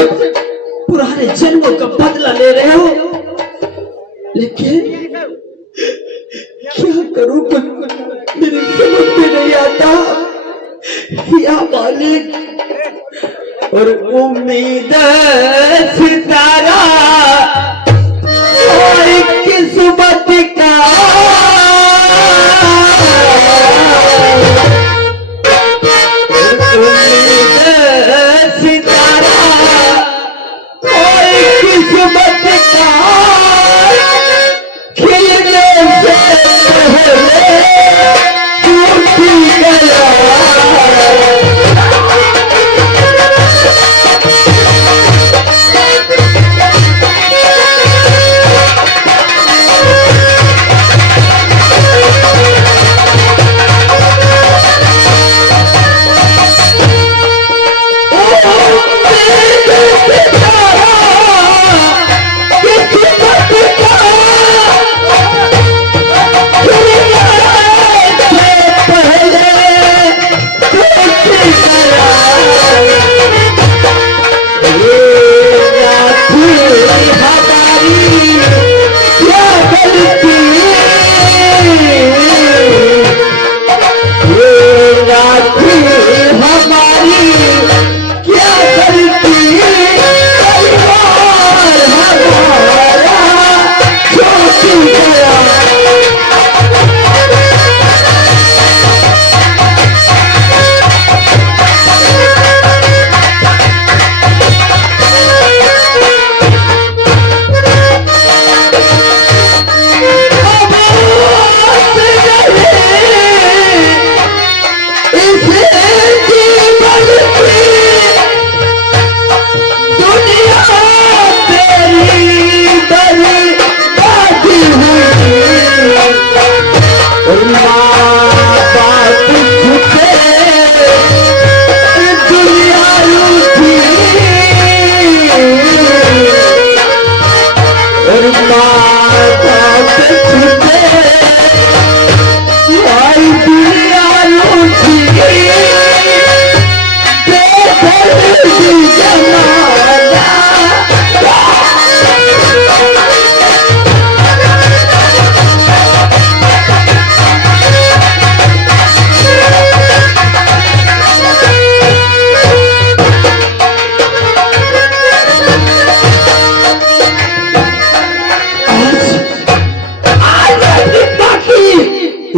मुझसे पुराने जन्मों का बदला ले रहे हो, लेकिन क्या करूं, कुछ मेरी समझ में नहीं आता या मालिक। और उम्मीद सितारा और किस्मत का सितारा और किस्मत का खिलने से पहले टूट गया।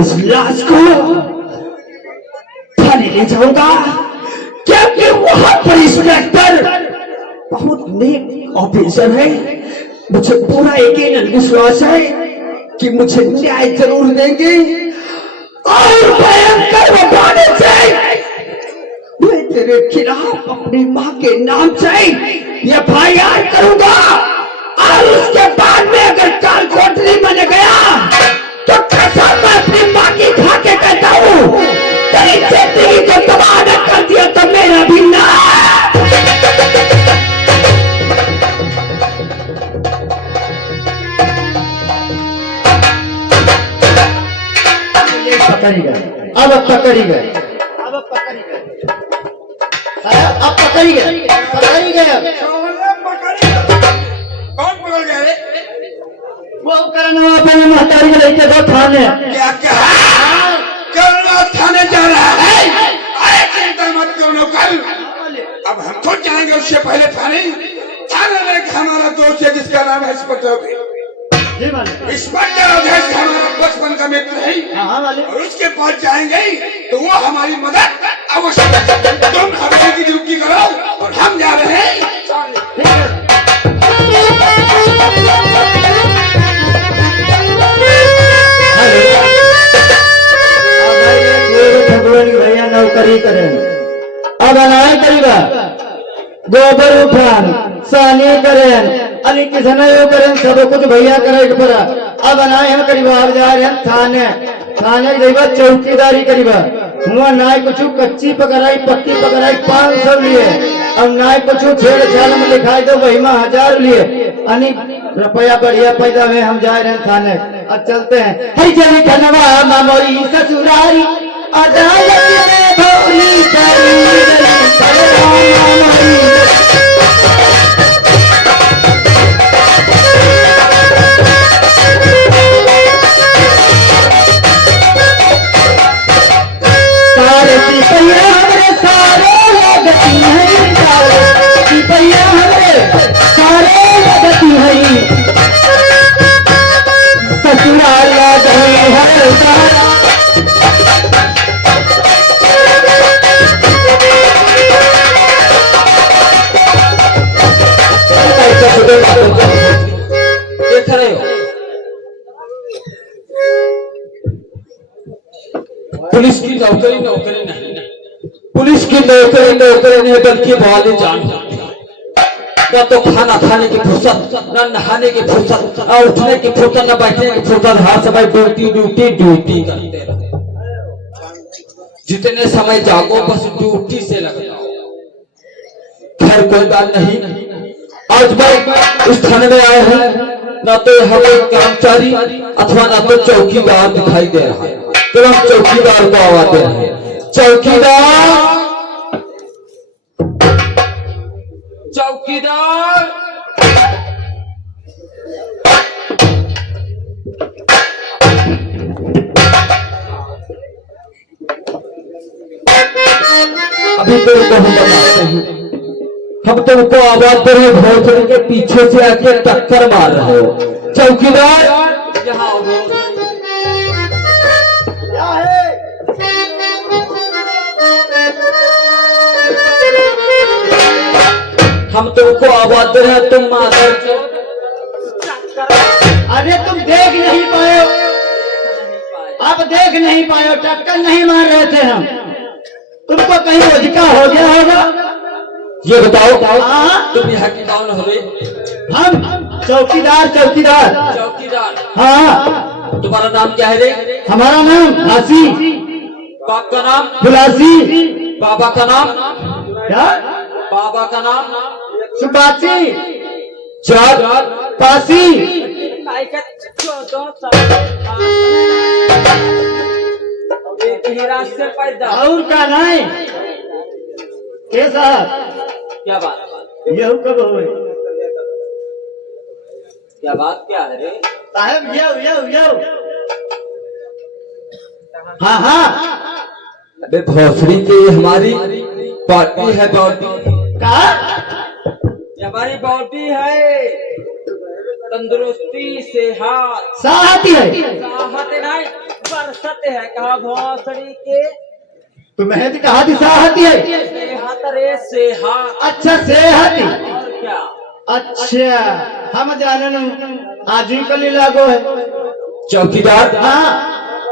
इस लाश को थाने ले जाऊंगा, क्योंकि वहां पर इंस्पेक्टर बहुत नेक ऑफिसर है। मुझे पूरा यकीन विश्वास है कि मुझे न्याय जरूर देंगे और भयंकर वफाने से मैं तेरे खिलाफ अपनी मां के नाम से एफआईआर करूंगा। और उसके बाद में अगर काल कोठरी बन गया तो कसम मैं अपनी मां की खा के कहता हूं, तेरी जिंदगी को तबाह न कर दिया तो मेरा भी ना। पकड़ी गए, अब पकड़ी गए, अब पकड़ी गए, अब पकड़ी गए, पकड़ी गए। कौन पकड़ गया रे? वो करना अपने महतारी को लेके दो थाने। क्या करना थाने जा रहा है? अरे चिंता मत करो नौकर, अब हम खुद जाएंगे उससे पहले थाने। थाने में हमारा दोस्त है जिसका नाम है इंस्पेक्टर अवधेश, हमारा बचपन का मित्र है और उसके पास जाएंगे तो वो हमारी मदद अवश्य करेगा। तुम हवेली की ड्यूटी करो और हम जा रहे हैं। भैया नौकरी करें, अब अनाय करेगा, गोबर उठान सानी करें, अली किसना यो करें, सब कुछ भैया करे पड़ा। अब अनाय हम करीबा, अब जा रहे हैं थाने, थाने करीबा चौकीदारी करीबा। हुआ नाय कुछ कच्ची पकड़ाई पक्की पकड़ाई 500 लिए, अब नाय कुछ छेड़छाड़ में लिखाई दो वही में 1000 लिए। अनी रुपया बढ़िया पैदा में हम जा रहे हैं थाने। अब चलते हैं। हई चली खनवा मामोरी ससुरारी अदालत में भौरी करी नौकरी नौकरी नहीं, पुलिस की नौकरी नौकरी नहीं बल्कि वाली जान। न तो खाना खाने की फुर्सत, न नहाने की फुर्सत, न उठने की फुर्सत, न बैठने की फुर्सत। हर समय ड्यूटी ड्यूटी ड्यूटी करते रहते। जितने समय जागो बस ड्यूटी से लग जाओ। खैर कोई बात नहीं, आज मैं इस थाने में आए हैं, ना तो यहाँ कोई कर्मचारी अथवा ना तो चौकीदार दिखाई दे रहा है। तो हम चौकीदार को आवाज दे रहे हैं, चौकीदार चौकीदार। अभी तो हम बताते हैं, हम तुमको आवाज दे रहे भोसड़ी के पीछे से आके टक्कर मार रहे हो। चौकीदार यहाँ आओ। क्या है? हम तुमको आवाज दे रहे हैं, तुम मादर। अरे तुम देख नहीं पाए, अब देख नहीं पाए, टक्कर नहीं मार रहे थे हम। तुमको कहीं रोजका हो गया होगा। ये बताओ हाँ? तुम यहाँ की कौन हो? हम चौकीदार चौकीदार। चौकीदार। हाँ। तुम्हारा नाम क्या है रे? हमारा नाम हासी। बाप का नाम? फुलासी। बाबा का नाम? क्या? बाबा का नाम? सुबासी। चार पासी। और का नहीं? कैसा? क्या बात? ये कब हो? क्या बात क्या है रे? साहब यो। हाँ हाँ। अबे भोसड़ी की हमारी पार्टी है, बॉडी का? हमारी बॉडी है, तंदुरुस्ती सेहत। साहती है। साहत नहीं बरसत है, कहा भोसड़ी के तुम्हें तो कहा थी साहती है। सेहत रे सेहत। अच्छा सेहती। और क्या? अच्छा हम जाने आज ही कल लागो है। चौकीदार। हाँ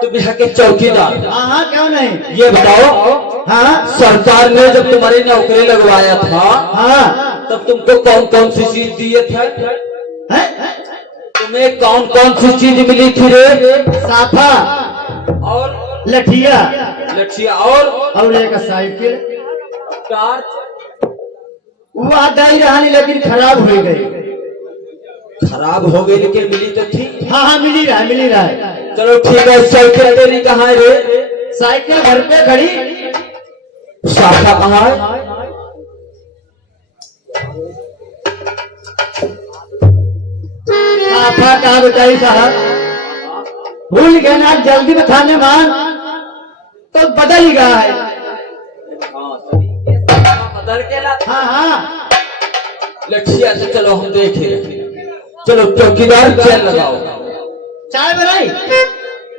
तुम यहाँ के चौकीदार? हाँ क्यों नहीं? ये बताओ, हाँ सरकार ने जब तुम्हारी नौकरी लगवाया था, हाँ तब तुमको कौन कौन सी चीज दिए थे? है? तुम्हें कौन कौन सी चीज मिली थी रे? साफा और लठिया लठिया और एक साइकिल। टार्च। वो आधा ही रहानी लेकिन खराब हो गई। खराब हो गई लेकिन मिली तो थी। हाँ हाँ मिली रहा है। चलो ठीक है, साइकिल तेरी कहाँ है रे? साइकिल घर पे खड़ी। साफा कहाँ है? साफा कहाँ बताई साहब? भूल गए ना, जल्दी बताने मान तो बदल ही गया है। बदल के ला। हाँ हाँ लठिया से चलो हम देखें। चलो चौकीदार चेयर लगाओ। चाय बनाई?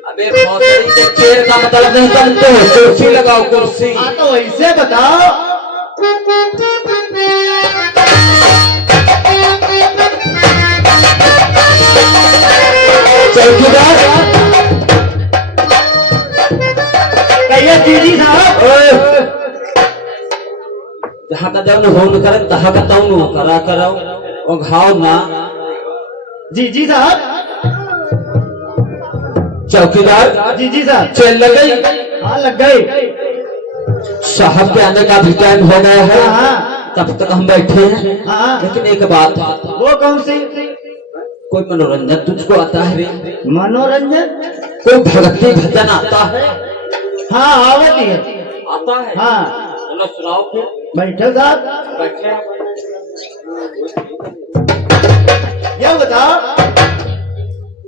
अबे भोसड़ी के चेयर का मतलब नहीं जानते हो? कुर्सी लगाओ, कुर्सी। हाँ तो वैसे बताओ। चौकीदार कहिए दीदी साहब। जहाँ का जाओ हो न करे, तहाँ का ताऊ न करा कराओ और घाव ना। जी साहब। चौकीदार जी साहब। चेयर लग गई? हाँ लग गई। साहब के आने का भी टाइम हो गया है। हाँ तब तक हम बैठे हैं। हाँ। लेकिन एक बात, वो कौन सी? कोई मनोरंजन तुझको आता है रे? मनोरंजन? कोई भक्ति भजन आता है? हाँ आवती है। आता है? हाँ चलो सुनाओ फिर। बैठो साहब। बैठे। ये बताओ,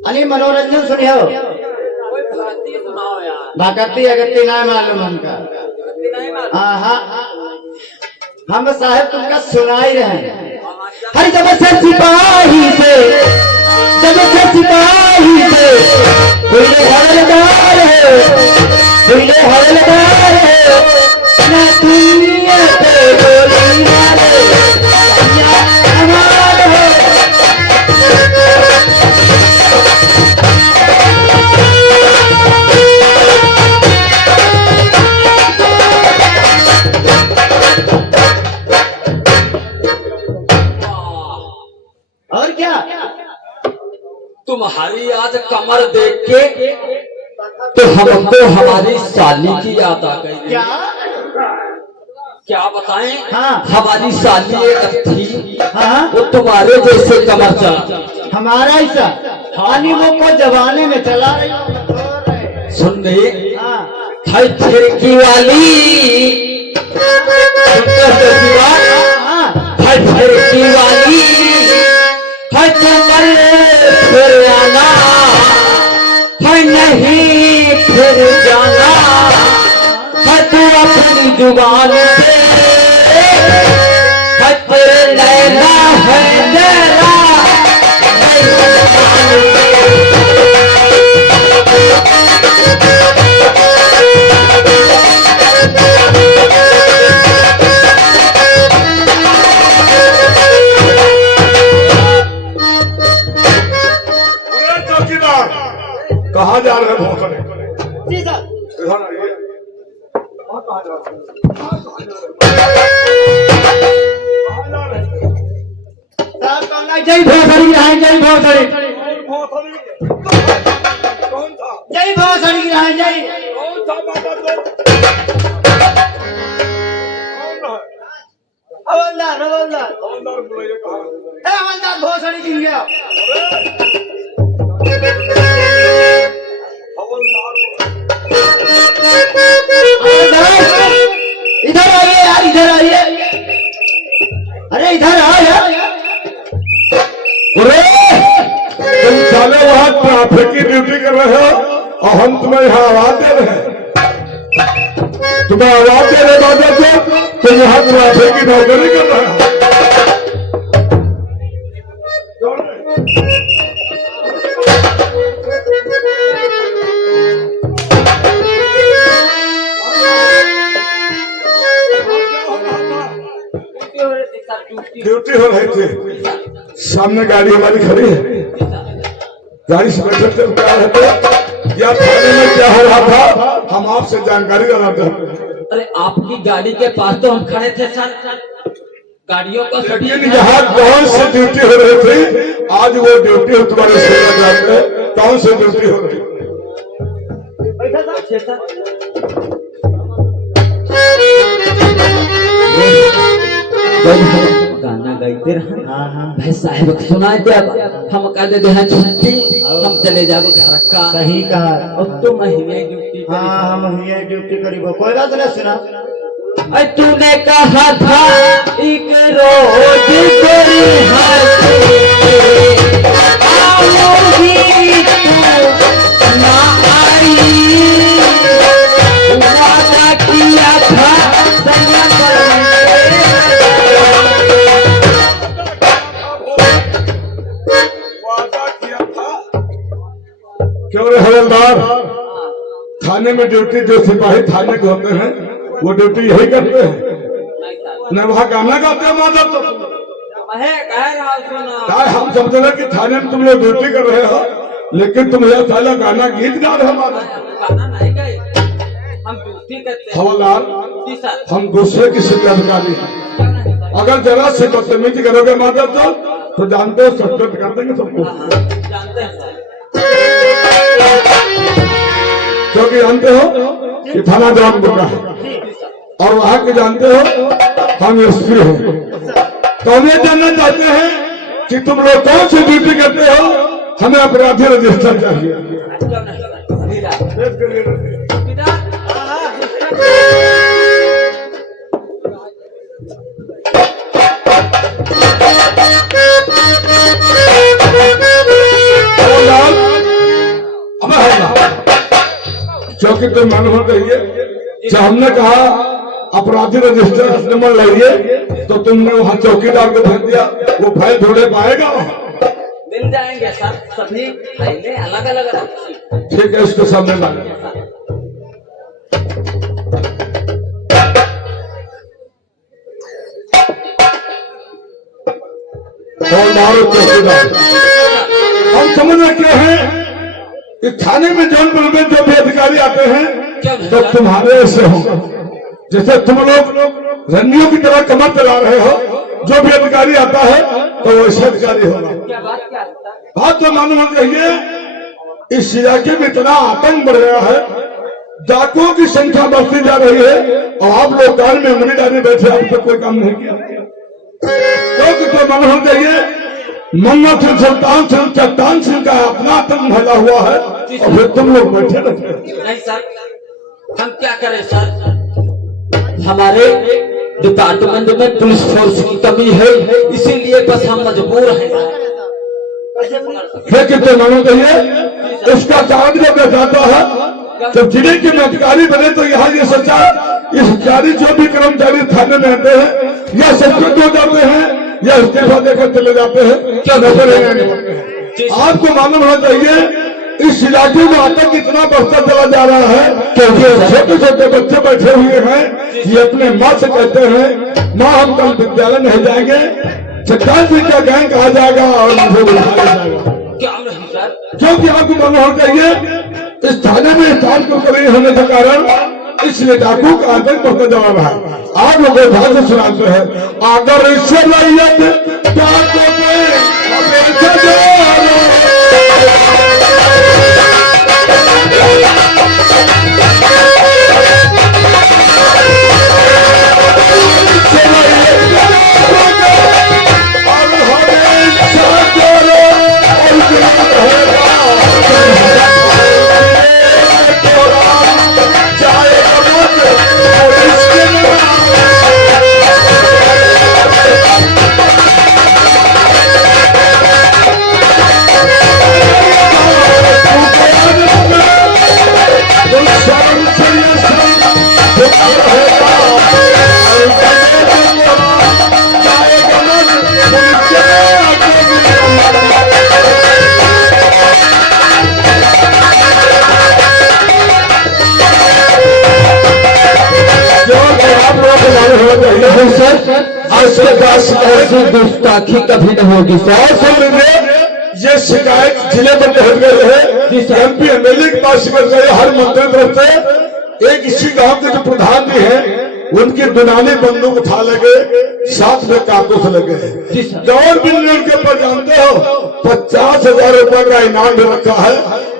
अरे मनोरंजन सुनियो। कोई भक्ति सुनाओ यार। भक्ति अगत्ती ना मालूम हमका। भक्ति नहीं मालूम। हाँ हम साहब तुमका सुनाई रहे हैं। हर जब से सिपाही से, जब से सिपाही से बुले हवलदार है, बुले हवलदार है, ना दुनिया पे गोली मारे, दुनिया हमारा है। क्या? तुम्हारी आज कमर देख के तो हमको हमारी साली की याद आ गई। क्या? क्या बताएं? हाँ। हमारी साली एक थी, हाँ वो तुम्हारे जैसे कमर चला। हमारा ऐसा पानी वो को जमाने में चला रही हो। सुन गई हाँ है खिड़की वाली, हाँ है खिड़की वाली, है कमर फिर आना, है नहीं फिर जाना, है तू अपनी जुबान पे, है तेरे नैना है मेरा अरे चौकीदार, कहाँ जा रहे हो भोसले? जी सर। इधर आइए। कहाँ जा रहे हो? कहाँ जा रहे हो? साहब कहना जय भोसड़ी रहे, जय भोसड़ी, भोसले? कौन था? जय भोसड़ी रहे, जय। कौन था बाबा लोग? कौन है? हवलदार, हवलदार, हवलदार बुलाइए, कहाँ? ए हवलदार भोसड़ी गिर गया। हवलदार हवलदार, इधर आइए यार, इधर आइए। अरे इधर आओ यार। अरे तुम चले वहाँ ट्रैफिक की ड्यूटी कर रहे हो और हम तुम्हें यहाँ आवाज दे रहे हैं। तुम्हें आवाज देने वाले को तुम यहाँ ट्रैफिक की नौकरी कर रहे हो। ड्यूटी हो रही थी, सामने गाड़ी हमारी खड़ी है, गाड़ी से बैठे थे, क्या रहते या थाने में क्या हो रहा था, हम आपसे जानकारी लेना चाहते हैं। अरे आपकी गाड़ी के पास तो हम खड़े थे सर, गाड़ियों का लेकिन यहाँ कौन सी ड्यूटी हो रही थी? आज वो ड्यूटी तुम्हारे सेवा जाते हैं, कौन सी ड्यूटी हो रही? गाना गाइते रहे। हाँ हाँ भाई साहब को सुना जब हम कह दे हैं छुट्टी, हम चले जाओ घर का। सही कहा। अब तो महीने ड्यूटी हाँ हम ये ड्यूटी करीब कोई बात नहीं सुना। तूने कहा था एक रोज तेरी हंसी आओगी तू ना आई, वादा किया था वादा किया था। क्यों रे हवलदार, थाने में ड्यूटी जो सिपाही थाने के होते हैं वो ड्यूटी यही करते हैं, न वहाँ गाना गाते हैं माधव। तो कह रहा सुना क्या हम समझ रहे कि थाने में तुम लोग ड्यूटी कर रहे हो, लेकिन तुम यह साला गाना गीत गा रहे हो माधव। गाना नहीं गए, हम ड्यूटी करते हैं। हवलदार, जी सर। हम दूसरे की शिक्षा अधिकारी हैं, क्यों नहीं सर? अगर जरा से बदतमीजी करोगे माधव तो जानते हो सस्पेंड कर देंगे सबको। हाँ, जानते हैं सर। क्योंकि जानते हो कि थाना जवान बुका है और वहां के जानते हो हम एसपी हो। तो हम ये जानना चाहते हैं कि तुम लोग कौन सी ड्यूटी करते हो, हमें अपराधी रजिस्टर चाहिए। क्यों नहीं सर? पिता क्योंकि तुम मालूम रहिए, जब हमने कहा अपराधी रजिस्टर नंबर लाइए तो तुमने वहाँ चौकीदार को भेज दिया, वो फाइल ढूंढे पाएगा। मिल जाएंगे सर, सभी फाइलें अलग अलग रखी। ठीक है, इसको सामने लाना। चौकीदार हम समझ रखे हैं कि थाने में जौनपुर में जो भी अधिकारी आते हैं तो तुम्हारे ऐसे होगा, जैसे तुम लोग रन्नियों की तरह कमर चला रहे हो, जो भी अधिकारी आता है तो वैसे अधिकारी होगा। बात तो मालूम होना चाहिए इस इलाके में इतना आतंक बढ़ गया है, डाकुओं की संख्या बढ़ती जा रही है और आप लोग कान में उंगली डाले बैठे, आपसे कोई काम नहीं किया। तो मालूम होना चाहिए मन्ना सिंह, सुल्तान सिंह, चट्टान सिंह का अपना आतंक फैला हुआ है और फिर तुम लोग बैठे रहते। नहीं सर, हम क्या करें सर, हमारे डिपार्टमेंट में पुलिस फोर्स की कमी है, इसीलिए बस हम मजबूर हैं। कितने मालूम चाहिए इसका कारण जब बताता है जब जिले के अधिकारी बने तो यहाँ ये सोचा इस अधिकारी जो भी कर्मचारी थाने में रहते हैं या सस्पेंड हो जाते हैं या इस्तीफा देकर चले जाते हैं, क्या नजर आपको मालूम होना चाहिए इस इलाके में आतंक इतना बढ़ता चला जा रहा है क्योंकि छोटे छोटे बच्चे बैठे हुए हैं, ये अपने माँ से कहते हैं माँ हम कल विद्यालय नहीं जाएंगे, चट्टान सिंह का गैंग आ जाएगा और मुझे बुलाया जाएगा। क्योंकि आपको मालूम होना चाहिए इस थाने में स्थान को कमी होने के कारण इसलिए डाकू का आतंक बढ़ता जा रहा है। आप लोग भाषण सुनाते हैं अगर ऐसी गुस्ताखी कभी नहीं होगी सर। ये शिकायत जिले में पहुंच गई है, एमपी एमएलए के पास पहुंच गई, हर मंत्री तरफ से। एक इसी गांव के जो प्रधान जी हैं उनकी दुनाली बंदूक उठा लगे, साथ में कारतूस लगे हैं। दौड़ बिल्ली उनके पर जानते हो 50,000 रुपए का इनाम भी रखा है।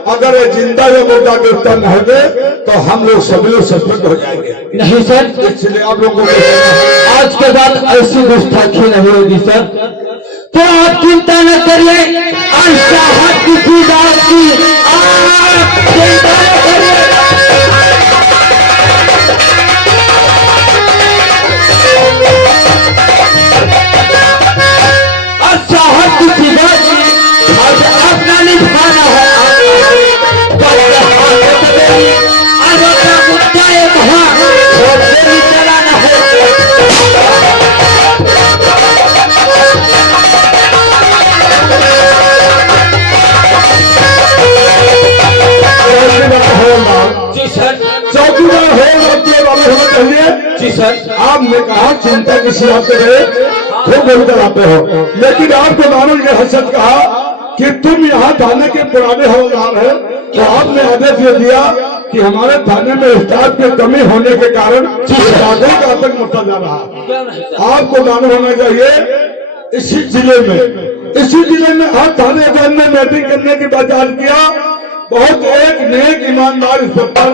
अगर ये जिंदा या मुर्दा गिरफ्तार न होंगे तो हम लोग सभी लोग सस्पेंड हो जाएंगे। नहीं सर, इसलिए आप लोगों को आज के बाद ऐसी गुस्ताखी नहीं होगी सर, तो आप चिंता न करिए। आज चाहत किसी बात की आप चिंता न करिए। आज चाहत किसी बात की आज अपना निभाना है। आज अपना मुद्दा एक चलाना है। जी सर, चौकीदार होना चाहिए। जी सर, आपने कहा चिंता किसी बात से गए खूब बोलकर आते हो, लेकिन आपको मालूम ये हसत कहा कि तुम यहाँ थाने के पुराने हवलदार हैं, तो आपने आदेश ये दिया कि हमारे थाने में स्टाफ की कमी होने के कारण डाकुओं का आतंक बढ़ता जा रहा है। आपको मालूम होना चाहिए इसी जिले में हर थाने में मीटिंग करने की बात किया। बहुत एक नेक ईमानदार इंस्पेक्टर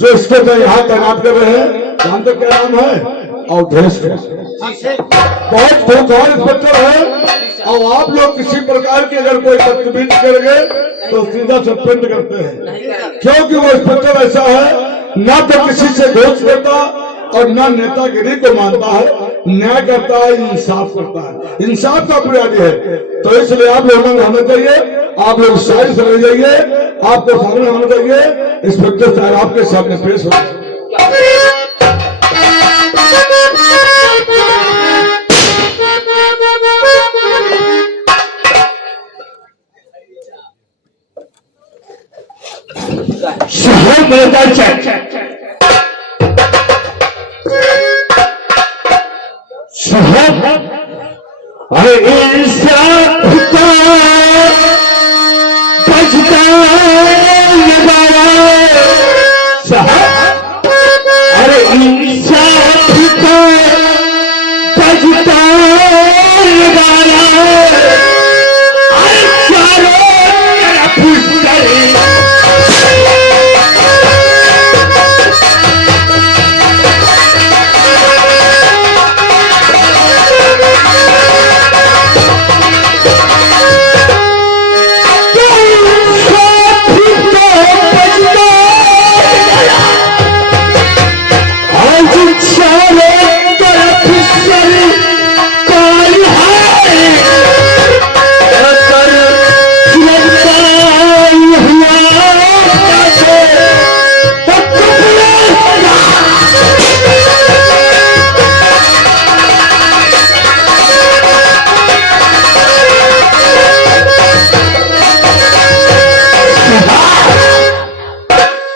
जो इसको यहाँ तैनात कर रहे हैं, जानते क्या नाम है? अवधेश। बहुत खूंखार इंस्पेक्टर है और आप लोग किसी प्रकार की अगर कोई बदतमीजी करेंगे तो सीधा सस्पेंड करते हैं, क्योंकि वो इंस्पेक्टर ऐसा है ना तो किसी से घूस लेता और ना नेतागिरी को मानता है, न्याय करता है, इंसाफ करता है, इंसाफ का पुजारी है। तो इसलिए आप लोगों को होना चाहिए, आप लोग साइड से रह जाइए, आपको सामने होना चाहिए। इंस्पेक्टर साहब आपके सामने पेश हो। शहर मैदान शहर अरे इंसाफ का बचता अरे इंसाफ का बचता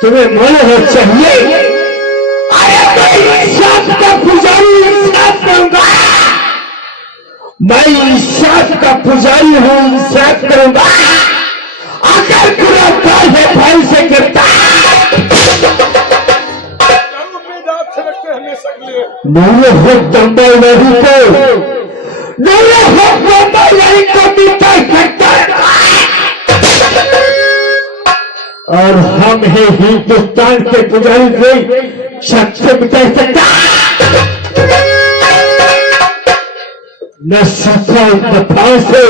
तुम्हें मालूम चाहिए, अरे मैं इंसाफ का पुजारी, इंसाफ करूंगा, मैं इंसाफ का पुजारी हूँ, इंसाफ करूंगा। अगर पूरा भाई है भाई से गिरता नहीं हो दम्बल नहीं हो दम्बल नहीं को मिटा करता और हम है हिंदुस्तान के पुजारी कोई शख्स मिटा सकता न सीखा दफा से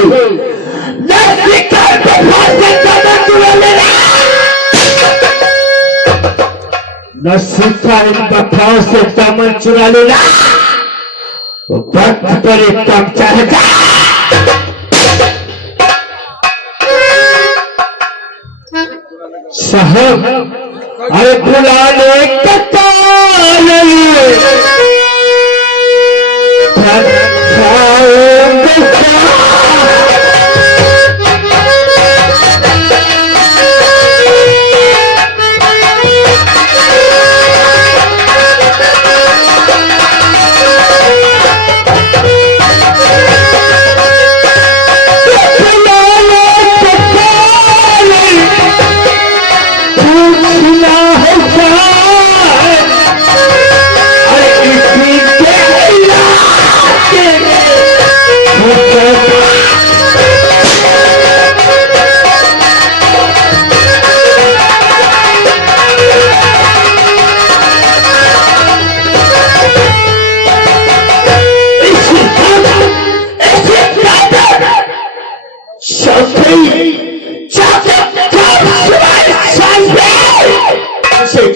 न सीखा दफा से दादा चुरा लेना न सीखा इन दफाओं से दामन चुरा लेना वक्त पर एक काम चाहता साहब अरे बुलाने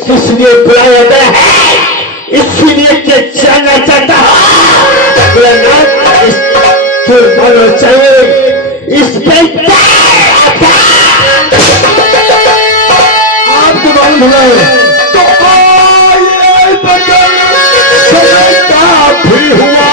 किसलिए बुलाया गया है इसलिए कि जाना चाहता होना चाहिए इस पे आपको मालूम है तो भी हुआ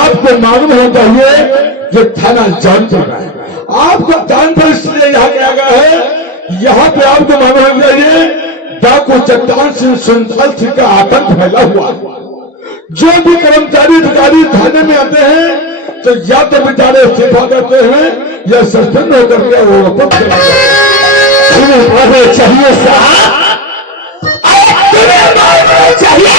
आपको मालूम होना चाहिए ये थाना जानपुर है आपको जानपुर इसलिए यहाँ किया गया है यहाँ पे आपको मालूम होना चाहिए डाकू जगदान सिंह सुंदर सिंह का आतंक फैला हुआ जो भी कर्मचारी अधिकारी थाने में आते हैं तो या तो बेचारे इस्तीफा करते हैं या सस्पेंड होकर के वो वापस चाहिए साहब चाहिए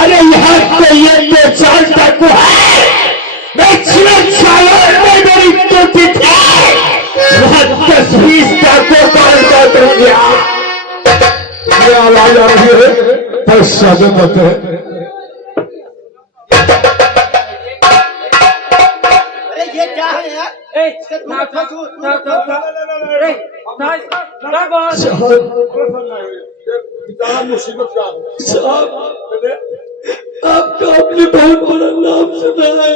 अरे यहाँ पे ये तो चार डाकू है मैं 6 सालों में मेरी ड्यूटी थी वहाँ 10-20 डाकू का कर दिया ये आवाज आ रही है पर स्वागत होते हैं ये क्या है यार मुसीबत का आपका अपने बहुत बड़ा नाम सुना है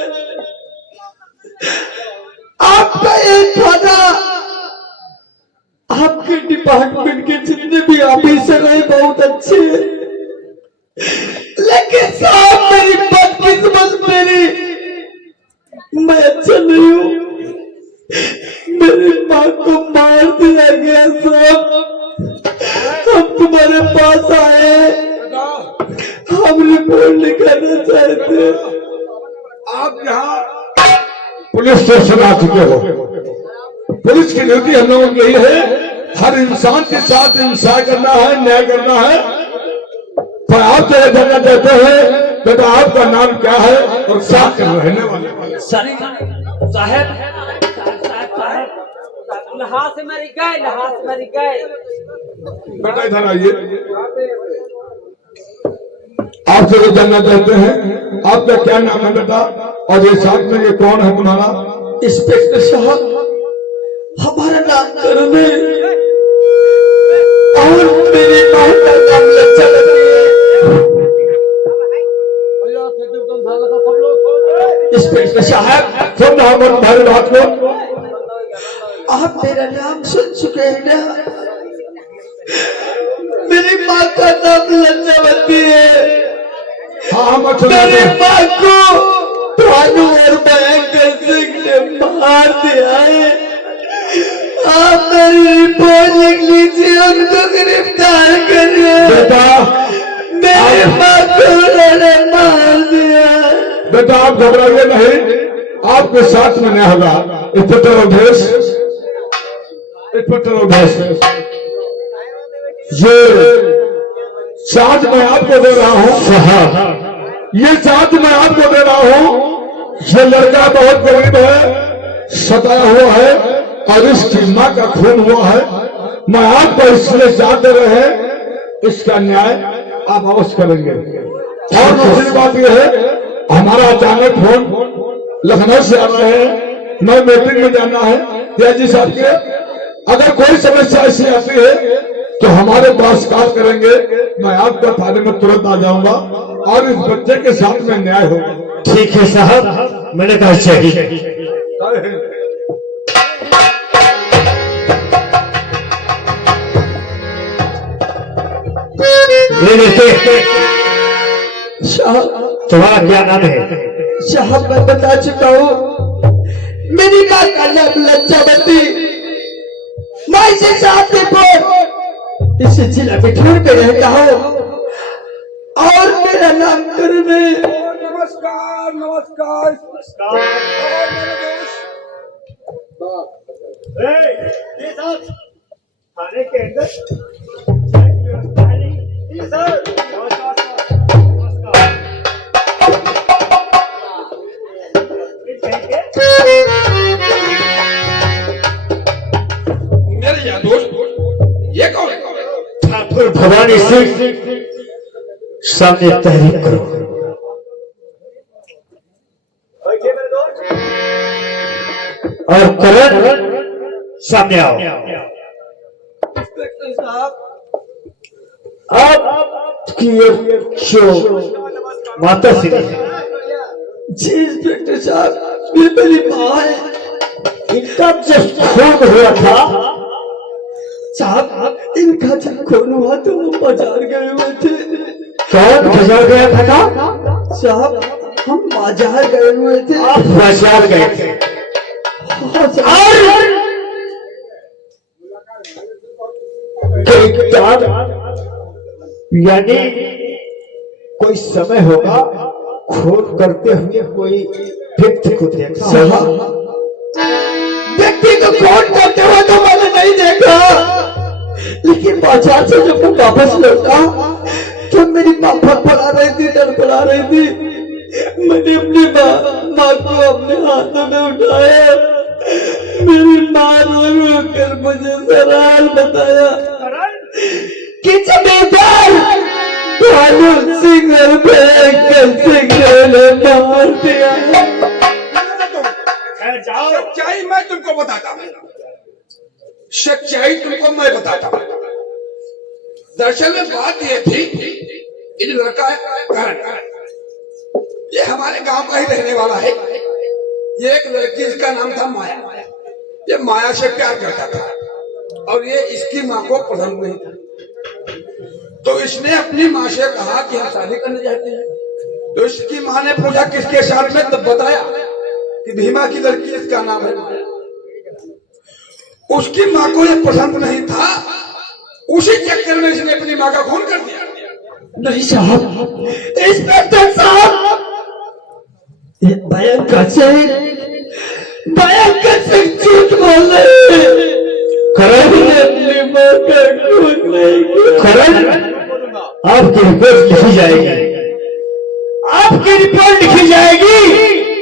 आपका एक थाना आपके डिपार्टमेंट के जितने भी ऑफिसर हैं बहुत अच्छे हैं लेकिन साहब मेरी बदकिस्मत मेरी पास आए, हम रिपोर्ट लिखाना चाहते हैं। आप यहाँ पुलिस स्टेशन आ चुके हो। पुलिस की ड्यूटी हम लोगों की यही है, हर इंसान के साथ इंसाफ करना है, न्याय करना है। पर आप जो जानना चाहते हैं बेटा, आपका नाम क्या है और साथ में रहने वाले? साहब लहास मरी गए, लहास मरी गए। बेटा इधर आइए। आपसे जो जानना चाहते हैं, आपका क्या नाम है बेटा, और ये साथ में ये कौन है तुम्हारा? इंस्पेक्टर साहब, हमारा नाम करण है और मेरी मां का नाम लच्छावती है। इंस्पेक्टर साहब, सुन रहा हूं तुम्हारी बात को। आप मेरा नाम सुन चुके हैं ना? मेरी माँ का नाम लच्छावती है। हाँ मैं सुन मेरी रहा हूं। माँ को भानु और भयंकर सिंह ने मार दिया है। आप मेरी रिपोर्ट लिख लीजिए, उनको गिरफ्तार करिए। बेटा, मेरी माँ को उन्होंने मार दिया। बेटा आप घबराइए नहीं, आपके साथ में नहीं होगा। इंस्पेक्टर अवधेश, इंस्पेक्टर अवधेश, ये चार्ज मैं आपको दे रहा हूँ साहब, ये चार्ज मैं आपको दे रहा हूँ। ये लड़का बहुत गरीब है, सताया हुआ है और इसकी माँ का खून हुआ है। मैं आपको इसलिए चार्ज दे रहे हैं, इसका न्याय आप अवश्य करेंगे। और दूसरी बात यह है, हमारा अचानक फोन लखनऊ से आ रहे हैं, मैं मीटिंग में जाना है डीआईजी साहब के। अगर कोई समस्या ऐसी आती है तो हमारे पास कॉल करेंगे, मैं आपका थाने में तुरंत आ जाऊंगा और इस बच्चे के साथ में न्याय होगा। ठीक है साहब, मैंने कहा चाहिए। ये देखते, साहब, तुम्हारा क्या नाम है? साहब मैं बता चुका हूँ, मेरी माँ का नाम लच्छावती। मैं इसे साथ रिपोर्ट इस जिला बिठूर पे रहता हूँ और मेरा नाम करण है। नमस्कार नमस्कार। थाने के अंदर मेरे यहाँ दोस्त, ये कौन है? ठाकुर भवानी सिंह, सामने तहरीर करो। और करण सामने आओ। इंस्पेक्टर साहब, आपकी जो माता श्री है, जी इंस्पेक्टर साहब, ये मेरी माँ है। इनका जब खून हुआ था साहब, इनका जब खून हुआ तो वो बाजार गए हुए थे। कौन बाजार गया था? साहब, हम बाजार गए हुए थे। आप बाजार गए थे हाँ साहब। यानी कोई समय होगा खून करते हुए कोई व्यक्ति को देखा होगा। व्यक्ति को खून करते हुए तो मैंने नहीं देखा, लेकिन बाजार से जब मैं वापस लौटा तो मेरी माँ फड़फड़ा रही थी, तड़फड़ा रही थी। मैंने अपनी माँ को अपने हाथों में उठाया। मेरी माँ रो रो कर मुझे सराल बताया कि जमींदार भानु सिंह और भयंकर सिंह ने मार दिया। सच्चाई मैं तुमको बताता हूँ, सच्चाई तुमको मैं बताता हूँ। दरअसल में बात ये थी, ये जो लड़का है करण, ये हमारे गांव का ही रहने वाला है। ये एक लड़की जिसका नाम था माया, ये माया से प्यार करता था और ये इसकी माँ को पसंद नहीं था। तो इसने अपनी माँ से कहा कि हम शादी करने चाहते हैं। तो इसकी माँ ने पूछा किसके साथ में, तब बताया कि भीमा की लड़की इसका नाम है माया। उसकी माँ को ये पसंद नहीं था। उसी चक्कर में इसने अपनी माँ का खून कर दिया। नहीं साहब, इंस्पेक्टर साहब, ये भयंकर से झूठ बोल रहे हैं। करण अपनी माँ का खून नहीं किया। करण आपकी रिपोर्ट लिखी जाएगी, आपकी रिपोर्ट लिखी जाएगी,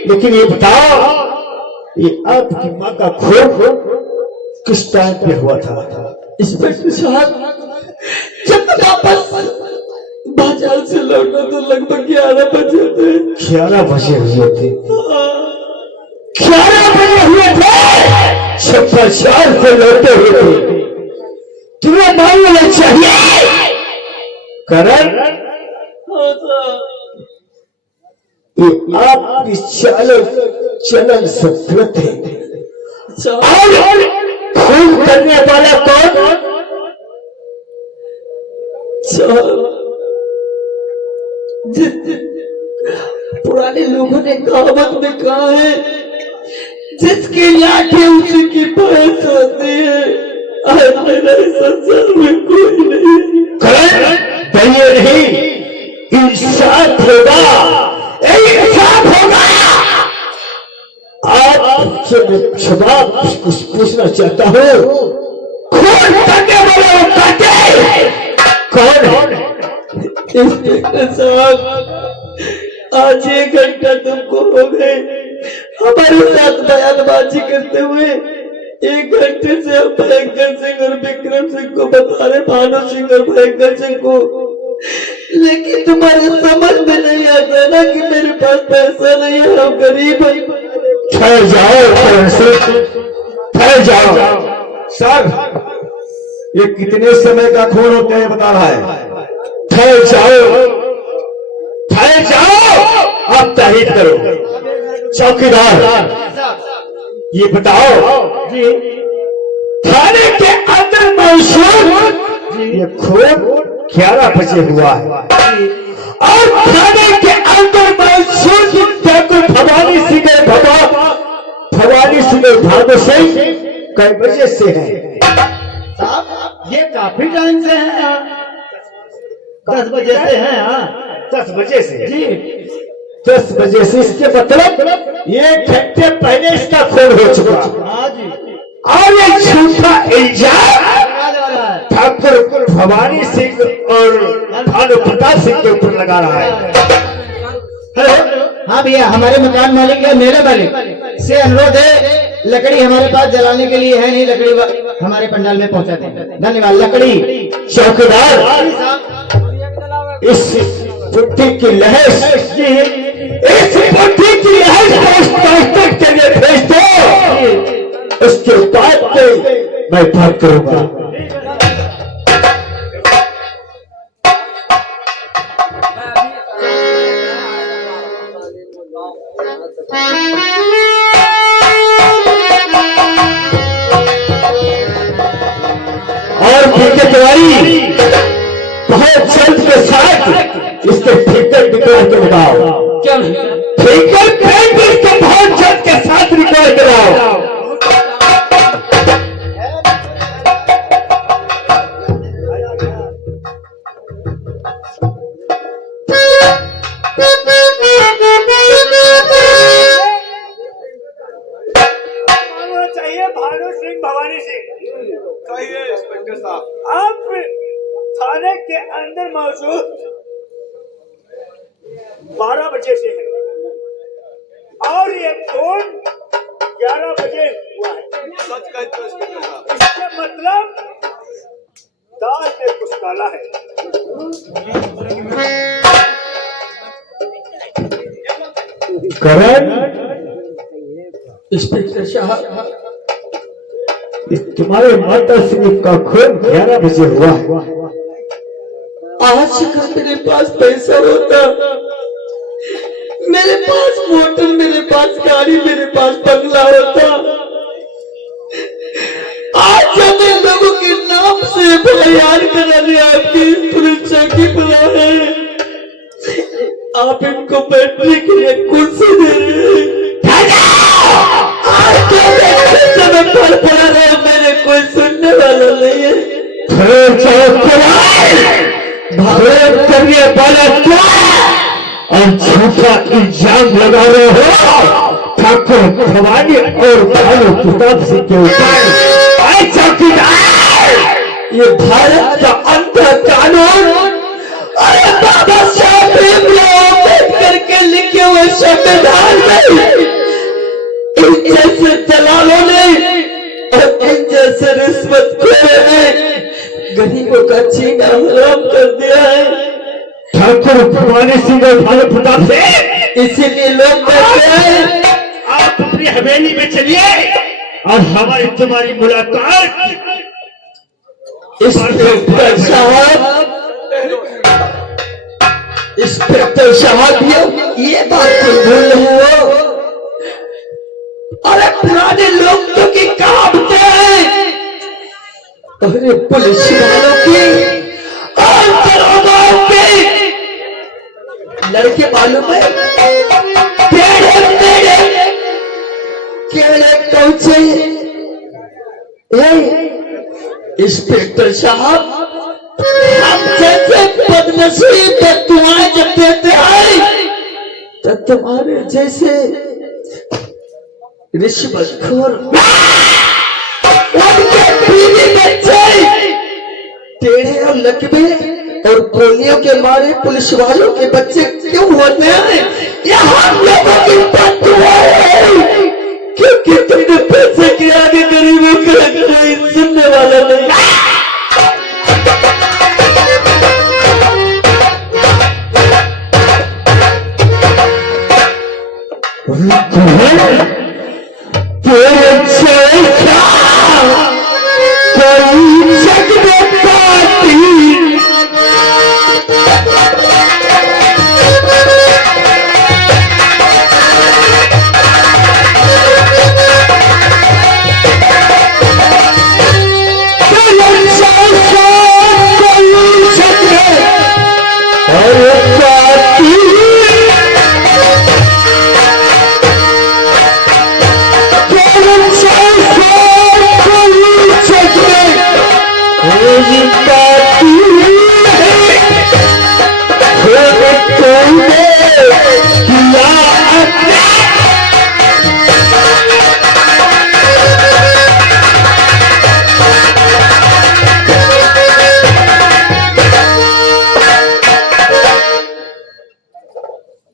लेकिन ये बताओ ये आपकी माँ का खून किस टाइम पे हुआ था? इंस्पेक्टर साहब, जब वापस बाजार से लौटा तो लगभग 11 बजे थे। 11 बजे हुए थे, 11 बजे हुए थे, जब बाजार से लौटे हुए थे। तुम्हें मालूम चाहिए करण, हाँ साहब, ये आपकी चलन संस्कृत है। और खून करने वाला कौन? पुराने लोगों ने कहावत में कहा है, जिसकी लाठी उसी की भैंस होती है। आज मेरे संसार में कोई नहीं। करण नहीं, इंसाफ होगा, इंसाफ होगा। आपसे मैं जवाब पूछना चाहता हूँ, खून करने वाले कौन? इंस्पेक्टर साहब, आज 1 घंटा तुमको हो गए हमारे साथ बयानबाजी करते हुए। 1 घंटे से हम भयंकर सिंह और विक्रम सिंह को बता रहे, भानु सिंह और भयंकर सिंह को, लेकिन तुम्हारे समझ में नहीं आता ना कि मेरे पास पैसा नहीं है, हम गरीब हैं। ठहर जाओ, ठहर जाओ। सर, ये कितने समय का खून होता है बता रहा है। ठहर जाओ, ठहर जाओ, आप तारीफ करो। चौकीदार, ये बताओ थाने के अंदर मौजूद ये खून 11 बजे हुआ है, और थाने के अंदर मौजूद ठाकुर भवानी सिंह भागो सिंह कई बजे से है? साहब, ये काफी टाइम से है यहाँ। 10 बजे से है। हाँ, 10 बजे से जी। 10 बजे से, इसके मतलब 1 घंटे पहले इसका खून हो चुका। हाँ जी। और ये झूठा इल्जाम ठाकुर भवानी सिंह और भानु प्रताप सिंह के ऊपर लगा रहा है। हेलो, हाँ भैया, हमारे मकान मालिक या मेरे मालिक से अनुरोध है, लकड़ी हमारे पास जलाने के लिए है नहीं, लकड़ी हमारे पंडाल में पहुंचा दें। धन्यवाद। लकड़ी चौकीदार, इस पुट्टी की लहस, इस पुट्टी की लहस को के लिए भेज दो, उसके बाद मैं बात करूंगा। और तिवारी बहुत जल्द के साथ इसके फिकर रिकॉर्ड करवाओ। क्या फिकर इसके बहुत जल्द के साथ रिकॉर्ड कराओ। चाहिए भानु सिंह भवानी सिंह। कहिए इंस्पेक्टर साहब। आप थाने के अंदर मौजूद 12 बजे से है और ये खून 11 बजे हुआ है। सच कहते इंस्पेक्टर साहब। इसका मतलब दाल में कुछ काला है। करण, इंस्पेक्टर साहब, तुम्हारे माता सिंह का खून 11 बजे हुआ है। आज अगर मेरे पास पैसा होता, मेरे पास मोटर, मेरे पास गाड़ी, मेरे पास बंगला होता, आज जब इन लोगों के नाम से बयान कराने आपकी पुलिस चौकी बुला है, आप इनको बैठने के लिए कुर्सी दे रहे हैं। आज तो मैं पड़ पड़ा रहा, मैंने कोई सुनने वाला नहीं है। प्रयोग करने वाला क्या और झूठा इल्जाम लगा रहे हो ठाकुर भवानी और भानु प्रताप सिंह के ऊपर। आए चौकीदार, ये भारत का अंतर कानून, अरे बाबा साहब भीमराव अम्बेडकर के लिखे हुए संविधान में इन जैसे दलालों ने और इन जैसे रिश्वतखोरों ने गरीबों का जीना हराम कर दिया है। ठाकुर भवानी सिंह और भानु प्रताप सिंह, इसीलिए लोग कहते हैं आप अपनी हवेली में चलिए और हमारी तुम्हारी मुलाकात इंस्पेक्टर साहब ये बात तो भूल रहे हो। अरे पुराने लोग तो की कहावतें हैं, अरे पुलिस वालों की और दरोगाओं की लड़के मालूम है केड़े पहुंचे। इंस्पेक्टर साहब, हम जैसे बदनसीब दुआएं जब देते हैं तो तुम्हारे जैसे रिश्वतखोर उनके बीवी बच्चे टेढ़े और लकवे और गोलियों के मारे पुलिस वालों के बच्चे क्यों होते हैं? यह हम लोगों की बददुआ है, क्योंकि तुमने पैसे के आगे गरीबों का कोई सुनने वाला नहीं।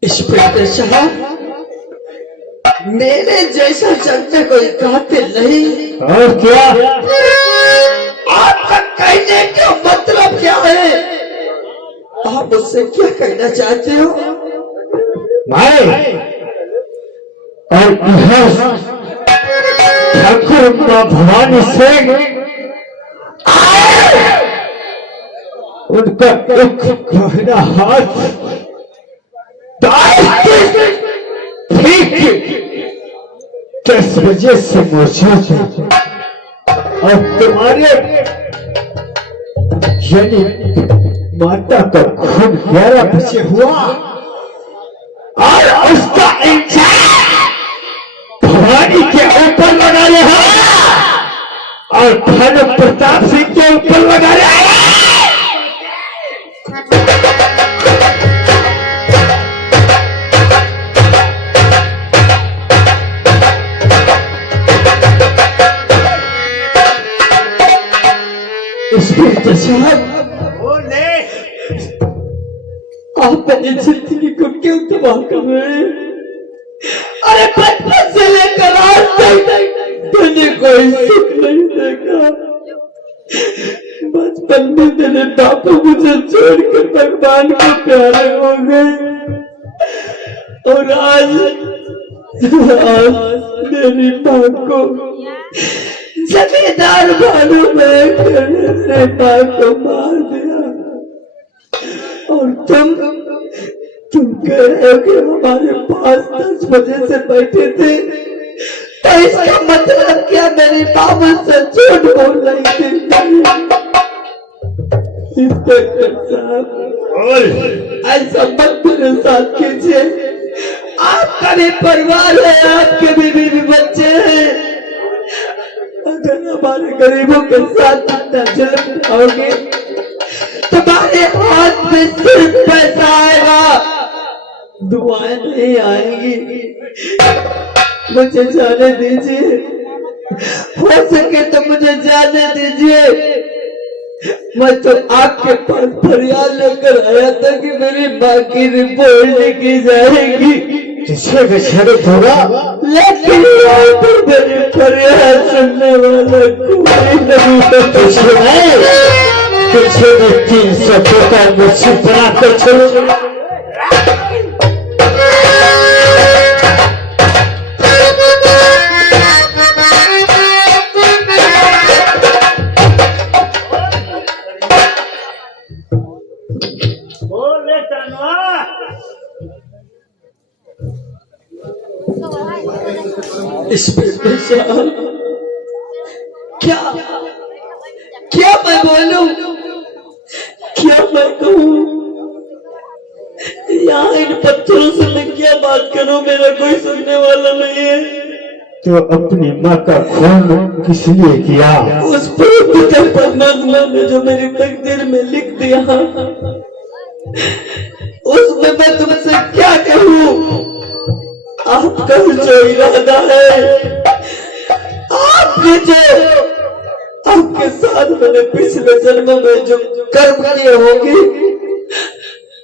इंस्पेक्टर साहब, मेरे जैसा जनता कोई कातिल नहीं। और क्या आपका कहने का मतलब क्या है? आप मुझसे क्या कहना चाहते हो? मैं और ठाकुर भवानी सिंह उनका एक गहरा हाथ ठीक 10 बजे से मौजूद है और तुम्हारे यानी माता का खून 11 बजे हुआ और उसका इंसान भवानी के ऊपर लगा रहा और भानु प्रताप सिंह के ऊपर लगा रहा। इंस्पेक्टर साहब, आप मेरी जिंदगी को क्यों तबाह कर रहे हैं? अरे बचपन से लेकर आज तक मैंने कोई सुख नहीं देखा। बचपन में मेरे बापू मुझे छोड़कर भगवान को प्यारे हो गए और आज मेरी माँ को जमींदार भानु में से माँ को मार दिया और तुम कह रहे हो कि हमारे पास 10 बजे से बैठे थे, तो इसका मतलब क्या मेरी माँ मुझसे झूठ बोल रही थी? इंस्पेक्टर साहब, ऐसा मत मेरे साथ कीजिए। आपका भी परिवार है, आपके भी बच्चे हैं। अगर हमारे गरीबों के साथ जुल्म होगे तो तुम्हारे हाथ में सिर्फ पैसा आएगा, दुआएं नहीं आएंगी। मुझे जाने दीजिए, हो सके तो मुझे जाने दीजिए। मैं तो आपके पास फरियाद लेकर आया था कि मेरी माँ की रिपोर्ट लिखी जाएगी, तुझे विचारित होगा, लेकिन यहाँ पर मेरी फरियाद सुनने वाला कोई नहीं। तुझे मैं 300 का मुझसे बना कर चलूंगा। बोल ले तनवा। इंस्पेक्टर साहब, क्या क्या मैं बोलूं, क्या मैं कहूं? यहाँ इन पत्थरों से मैं क्या बात करूं, मेरा कोई सुनने वाला नहीं है। तो अपनी माँ का खून किस लिए किया? उस परमात्मा ने जो मेरी तकदीर में लिख दिया, उसमें मैं तुमसे क्या कहूं? आपका जो इरादा है, आपने जो आपके साथ मैंने पिछले जन्मों में जो कर्म किए होंगे,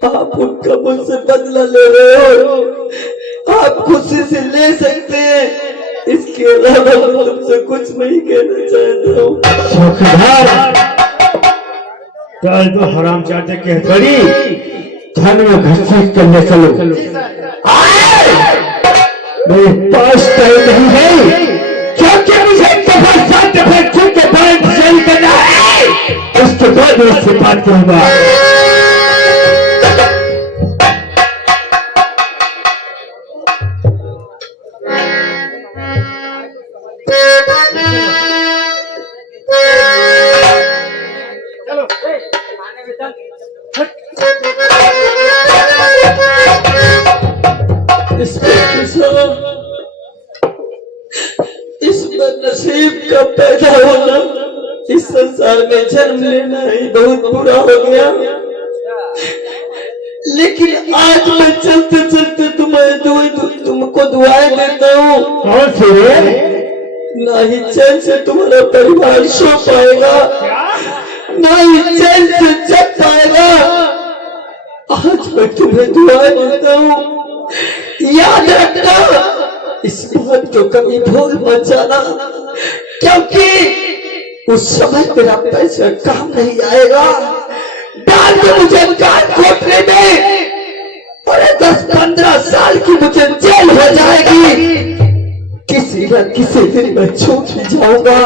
आप उनका मुझसे बदला ले रहे हो। आप खुशी से ले सकते हैं, इसके अलावा मैं तुमसे कुछ नहीं कहना चाहता हूँ। चौकीदार, कल तो हराम चाहते कह पड़ी, धन में घसीट करने चलो। मेरे पास टाइम नहीं है, क्योंकि मुझे दफा 7 दफा के बाद सही करना है, उसके बाद मैं उससे बात करूंगा। चलो खाने में चल। इंस्पेक्टर साहब, इस बदनसीब का पैदा होना, इस संसार में जन्म लेना ही बहुत बुरा हो गया। लेकिन आज मैं चलते चलते तुमको दुआएं देता हूँ। और फिर ना ही चैन से तुम्हारा परिवार सो पाएगा, ना ही चैन से जग पाएगा। आज मैं तुम्हें दुआएं देता हूँ, याद रखना, इस बात को कभी भूल मत जाना, क्योंकि उस समय तेरा पैसा काम नहीं आएगा। डाल दो मुझे काट कोठरी में, और 10-15 साल की मुझे जेल हो जाएगी। किसी न किसी दिन मैं छूट ही जाऊंगा।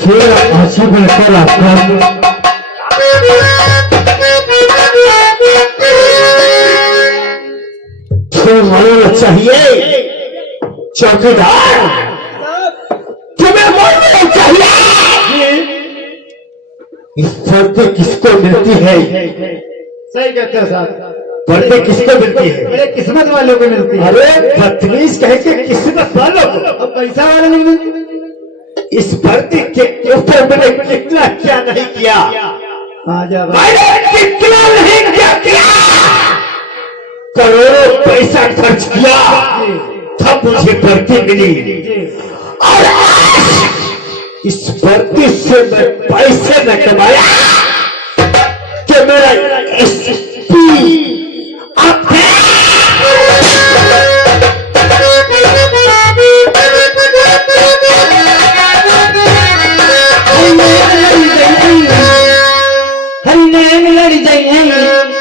फिर आंसू बहकर आपका मरना चाहिए। चौकीदार, तुम्हें मरना चाहिए। इस वर्दी किसको मिलती है? सही कहते हो साहब, वर्दी किसको मिलती है? बड़े किस्मत वालों को मिलती है। अरे बदतमीज कह के किस्मत वालों को, अब पैसा वाले नहीं मिलती। इस वर्दी के ऊपर मैंने कितना क्या नहीं किया, मैंने कितना नहीं क्या किया। करोड़ों पैसा खर्च किया, तब मुझे वर्दी मिली। और आज इस वर्दी से मैं पैसे न कमाया कि मेरा एसपी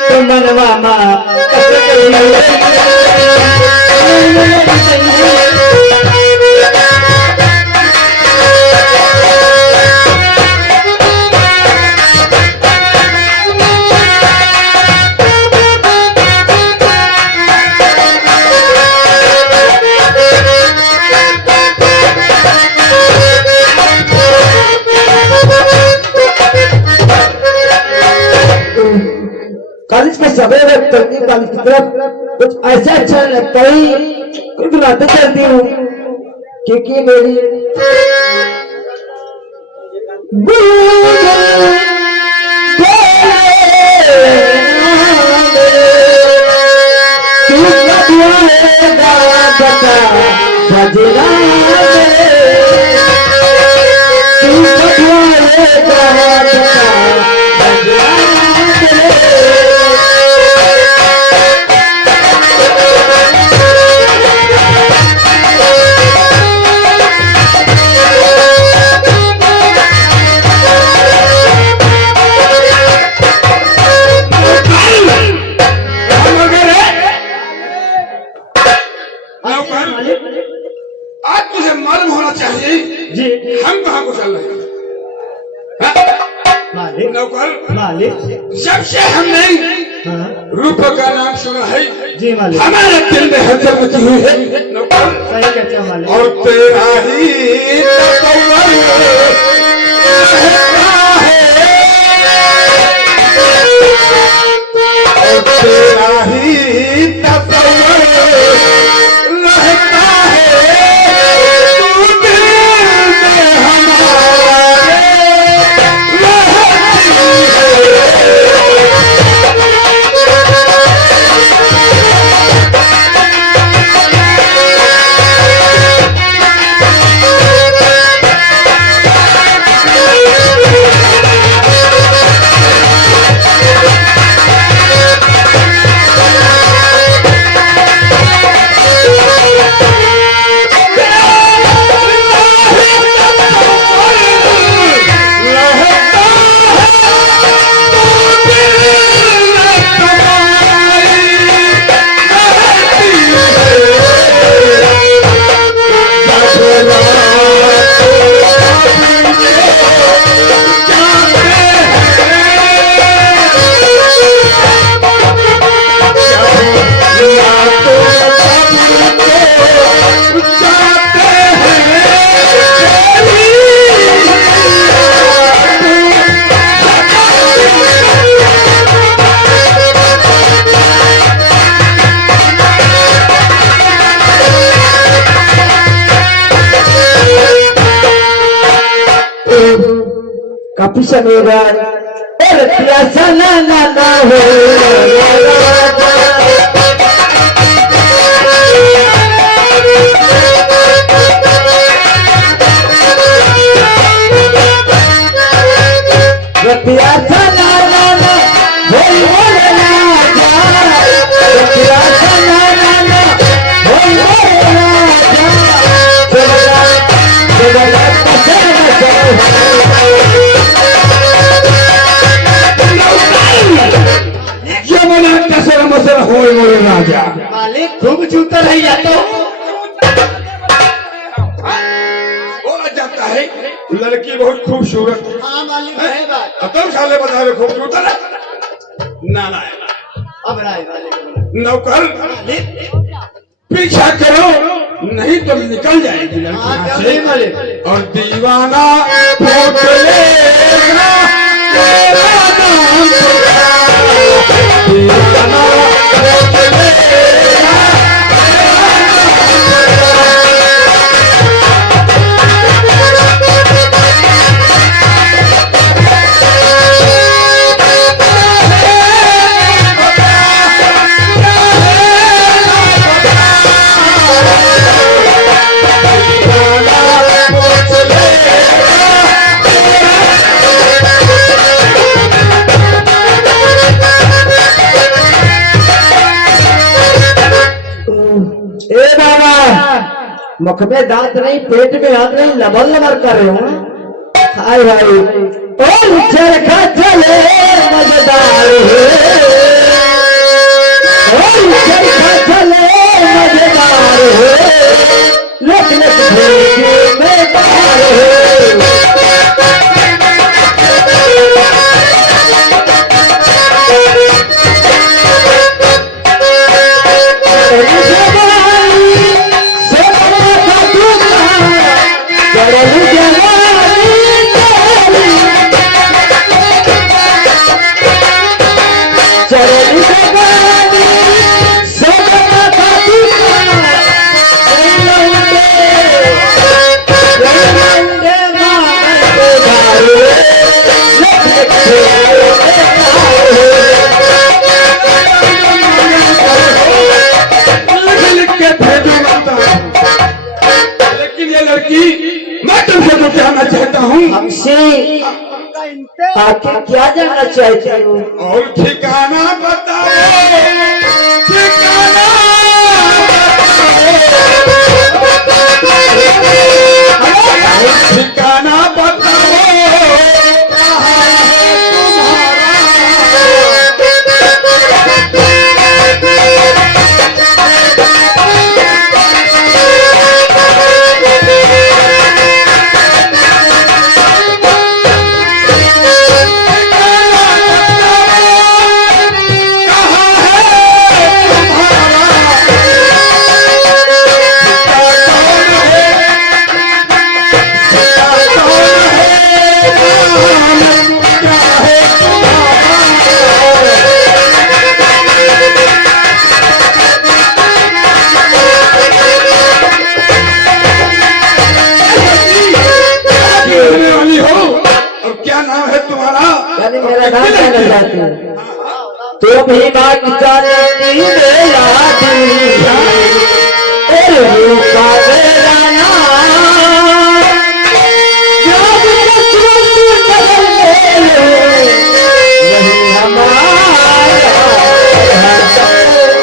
तो मनवा माँ कॉलेज के समय में चलती कॉलेज की तरफ कुछ ऐसा अच्छा लगता ही कुछ बातें करती हूँ, क्योंकि मेरी बजना तू पटवाएगा बजना आज तुझे मालूम होना चाहिए जी हम कहाँ को चल रहे हैं। मालिक नौकर, मालिक जब से हमने हाँ रूप का नाम सुना है जी मालिक हमारे दिल में हलचल मची हुई है नौकर। सही कहते हो मालिक और तेरा ही तसव्वुर रहता है, और तेरा ही तसव्वुर रहता है, तू दिल में हमारे रहती है। काफी समय हो गया और प्यासा ना ना ना हो प्यासा ना ना ना होई बोले ना जा प्यासा ना ना ना होई बोले ना जा जगला यमुना कसर मसर होए मोरे राजा। मालिक खूब जूता रही जाता बोला जाता है लड़की बहुत खूबसूरत है। हाँ मालिक है बात तुम साले बता रहे खूबसूरत है ना ना अब राय मालिक नौकर मालिक पीछा करो नहीं तो निकल जाएगी लड़की हाँ यहाँ जल्दी से। मालिक और दीवाना पूछ लेगा तेरा नाम पुकारो। दीवाना पूछ लेगा ए बाबा मुख में दांत नहीं पेट में हाथ नहीं लबल लबर कर रहे हो हाय हाय ओ चरखा चले मजेदार है ओ चरखा चले मजेदार है लख लख भेजे में बाहर है लिख के भेजो मुझसे आखिर क्या जानना चाहते हो? और ठिकाना बताओ, ठिकाना बताओ, ठिकाना बताओ, कहाँ है मेरा नाम जानना चाहते हो? तुम ही बात जानती मेरा दिल रूपा मेरा नाम जब यही हमारा।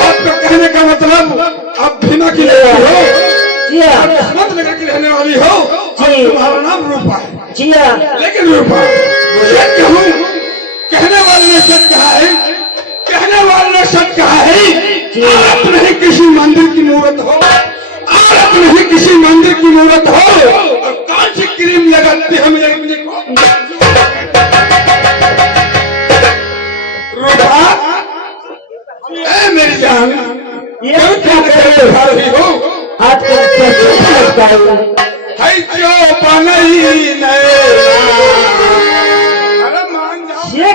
आपका कहने का मतलब आप भीमा की लड़की हो, आप किस्मत नगर की रहने वाली हो, और तुम्हारा नाम रूपा है। जी हाँ, लेकिन रूपा ये कहूँ, कहने वाले ने सच कहा है, कहने वाले ने सच कहा है। आप नहीं किसी मंदिर की मूर्त हो, आप नहीं किसी मंदिर की मूर्त हो, और कौन सी क्रीम लगाते हैं मेरे अपने को? रूपा ए मेरी जान, क्यों क्या खा रही हो? आपको कैसे लगता है? है जो बनई नए, अरे मान जाओ, है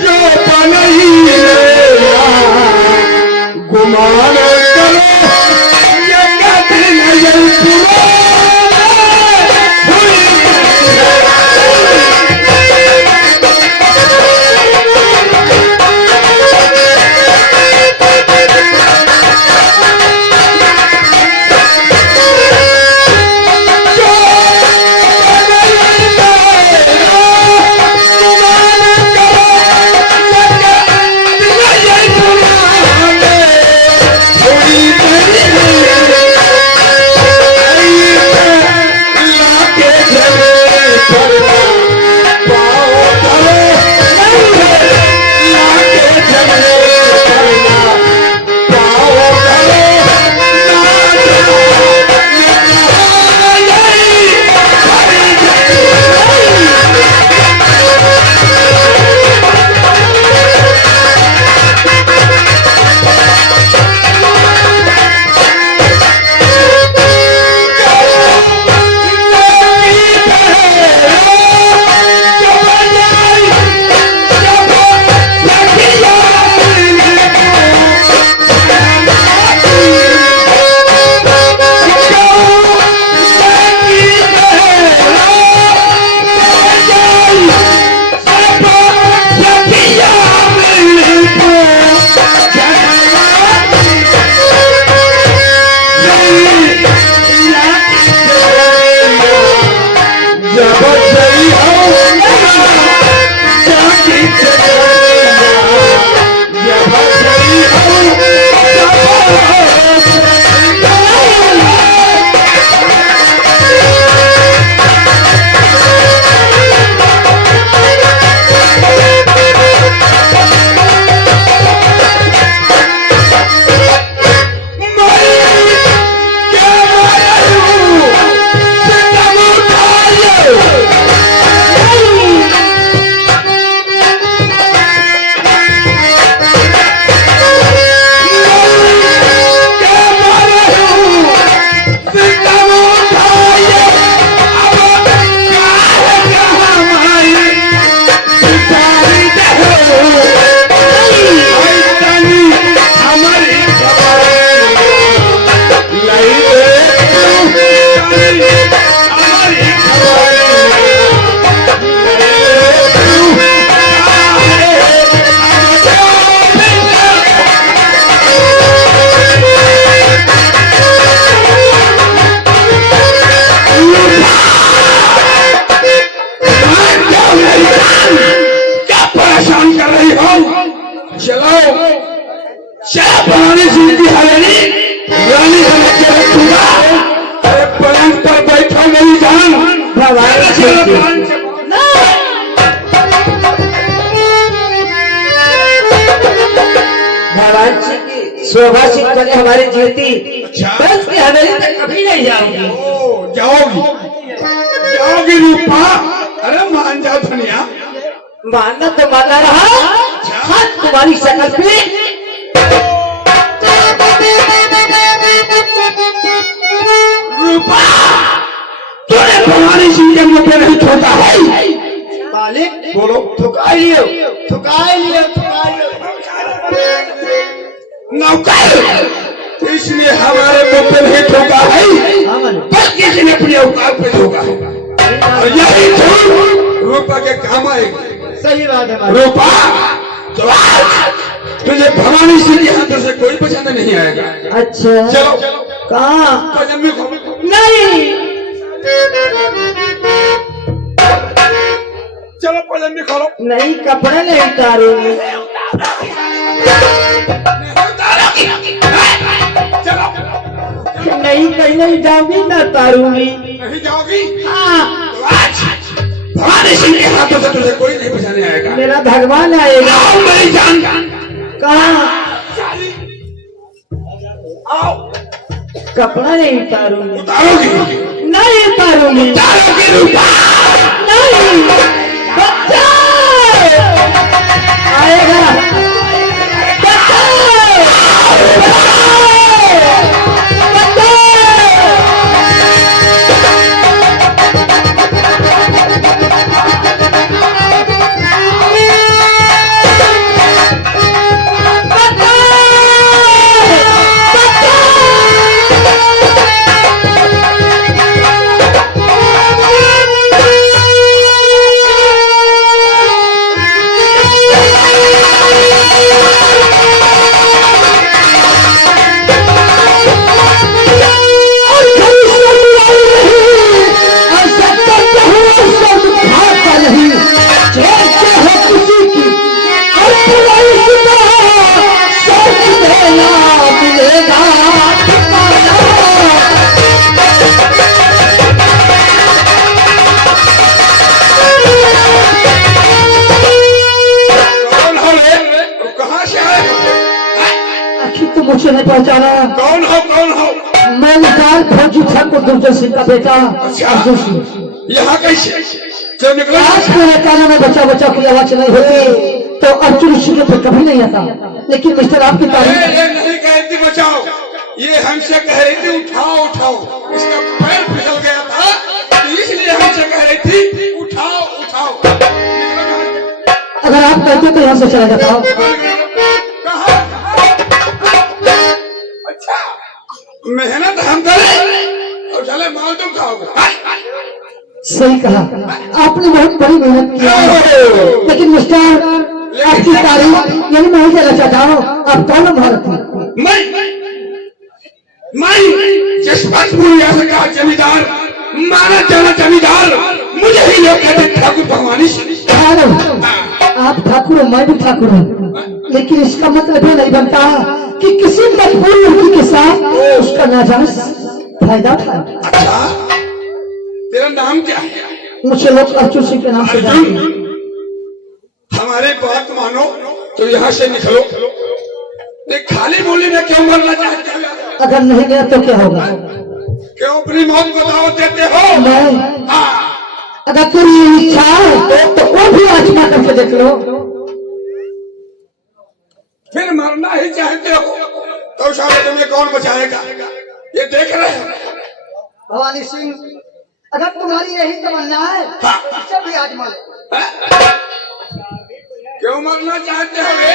जो बनई नए, गुमान करो ये कहते नजर चलो चलो भवानी सिंह की हवेली रानी हमें के रखूंगा। अरे पलंग पर बैठा मेरी जान भवानी चलो सिंह की पलंग से- भगवान सिंह की शोभा सिंह बने हमारी जीती अच्छा। बस की हवेली तक कभी नहीं जाऊंगी। ओ जाओगी जाओगी रूपा। अरे मान जाओ धनिया। मानना तो माना रहा हाथ तुम्हारी शकल पे रूपा तूने भवानी सिंह के मुंह पे नहीं ठोका है। मालिक बोलो ठुका लियो ठुका लियो ठुका लियो। नौकर इसने हमारे मुंह पे नहीं ठोका है हाँ मालिक। बल्कि इसने अपने औकात पे ठोका है। और यही ठोक रूपा के काम आएगी। सही बात है मालिक। रूपा तो आज तुझे भवानी सिंह के हाथों से कोई बचाने नहीं आएगा। अच्छा चलो कहाँ पजामे को नहीं चलो पजामे खोलो। नहीं कपड़े नहीं उतारूंगी। चलो नहीं कहीं नहीं जाऊंगी ना उतारूंगी। नहीं जाओगी हाँ तो आज भवानी सिंह के हाथों से तुझे कोई नहीं बचाने आएगा। मेरा भगवान आएगा। आओ मेरी जान कहाँ आओ कपड़ा नहीं उतारूंगी। उतारोगी नहीं उतारूंगी। उतारोगी रूपा। नहीं बच्चा आएगा बच्चा कौन हो रे? कहाँ से आए हो? आखिर तो मुझे नहीं पहचाना। कौन हो कौन हो? मैं निकाल फौजी ठाकुर दुर्जन सिंह का बेटा अर्जुन सिंह। यहाँ कैसे जब निकला? आज मेरे कानों में बचा बचा की आवाज नहीं होती तो अर्जुन सिंह पे कभी नहीं आता। लेकिन मिस्टर आपकी तारीफ ये नहीं कहती बचाओ, ये हमसे कह रही थी उठाओ उठाओ। इसका पैर फिसल गया था तो इसलिए हमसे कह रही थी उठाओ उठाओ। अगर आप कहते तो यहाँ से चला जाता हूँ। कहाँ? अच्छा मेहनत हम करें और चले माल तुम खाओगे। सही कहा आपने बहुत बड़ी मेहनत की है। लेकिन मिस्टर आपकी तारीफ यही नहीं देना चाहता हूँ। आप कौन भारत मैं जसवंतपुर का जमींदार माना जाना जमींदार मुझे ही लोग कहते ठाकुर भवानी सिंह। आप ठाकुर हो मैं भी ठाकुर हूँ। लेकिन इसका मतलब ये नहीं बनता कि किसी मजबूर लड़की के साथ उसका नाजायज फायदा उठाए। अच्छा तेरा नाम क्या है? मुझे लोग अर्जुन सिंह के नाम से जानते हैं। हमारे बात मानो तो यहाँ से निकलो। ये खाली बोली में क्यों मरना चाहते हो? अगर नहीं गया तो क्या होगा? क्यों अपनी मौत बताओ देते हो? मैं हाँ अगर तेरी इच्छा है तो वो भी आजमा करके देख लो। फिर मरना ही चाहते हो तो साले तुम्हें कौन बचाएगा? ये देख रहे हो। भवानी सिंह अगर तुम्हारी यही तमन्ना है हाँ। इससे भी आजमा लो। क्यों मरना चाहते हो रे?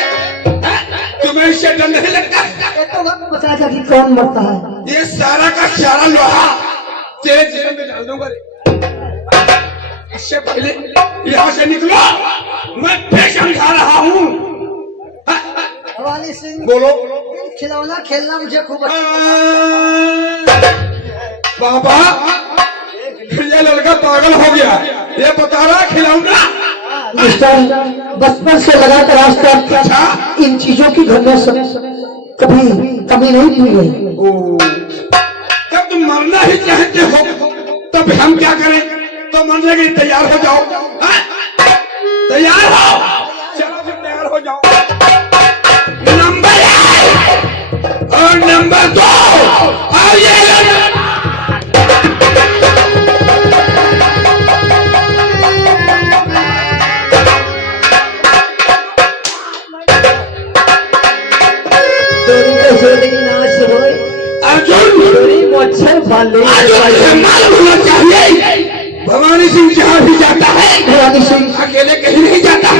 तुम्हें इससे डर नहीं लगता? ये तो वक्त पता था कि कौन मरता है। ये सारा का सारा लोहा तेरे जेल में डाल दूंगा रे। इससे पहले यहाँ से निकलो, मैं फिर समझा रहा हूँ। भवानी सिंह बोलो। खिलौना खेलना मुझे खूब बाबा ये लड़का पागल हो गया। ये बता रहा खिलौना मिस्टर बचपन से लगाकर आज तक इन चीजों की घर में कभी कमी नहीं की गई। ओ, जब तुम मरना ही चाहते हो तब हम क्या करें? तो मरने के लिए तैयार हो जाओ। हाँ? तैयार हो, चलो फिर तैयार हो जाओ। नंबर 1 और नंबर 2 और ये मच्छर मालूम होना चाहिए भवानी सिंह जहाँ भी जाता है भवानी सिंह अकेले कहीं नहीं जाता।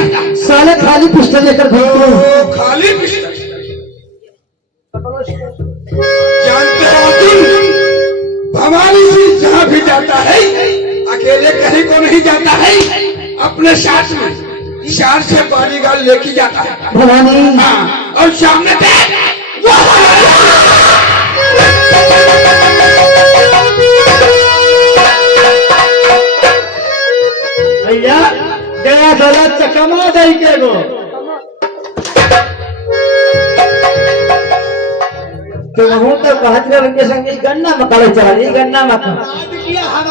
साले खाली पिस्टल लेकर घूमते हैं। खाली पिस्टल जानते हो तुम? भवानी सिंह जहाँ भी जाता है अकेले कहीं को नहीं जाता है, अपने साथ में 4 से बॉडीगार्ड लेके जाता है। भवानी हाँ, और सामने देख भैया गया गलत चकमा दई के गो तो हूँ तो कहत रहे उनके संग गन्ना में करे चली गन्ना में हम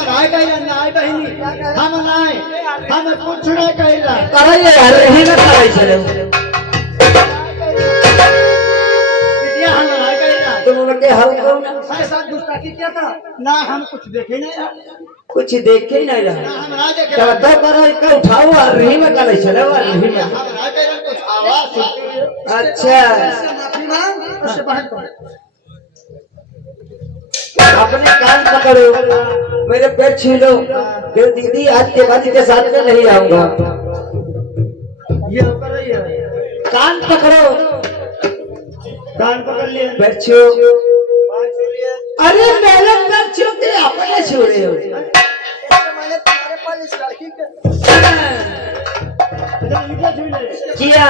राय कहला नाय बहिनी हम नाय हम कुछ नहीं कहला करे यार यही ना करे चले बिटिया हम राय कहला तुम उनके हल करो ना। सारे साथ गुस्ताखी किया था ना, हम कुछ देखे नहीं, कुछ देख ही नहीं रहा। हम राय देखे तो तो करो का उठाओ और रही में करे चले और रही में। हम राय कहला कुछ आवाज सुनती। अच्छा माफी मांग उससे बाहर कर। अपने कान पकड़ो, मेरे पैर छीलो, फिर दीदी आज के बाद के साथ में नहीं आऊंगा। ये कर रही है, कान पकड़ो, कान पकड़ लिए, पैर छू। बाल छू लिए। अरे पहले पैर छू के अपने छू रहे हो। मैंने तुम्हारे पास इस लड़की के किया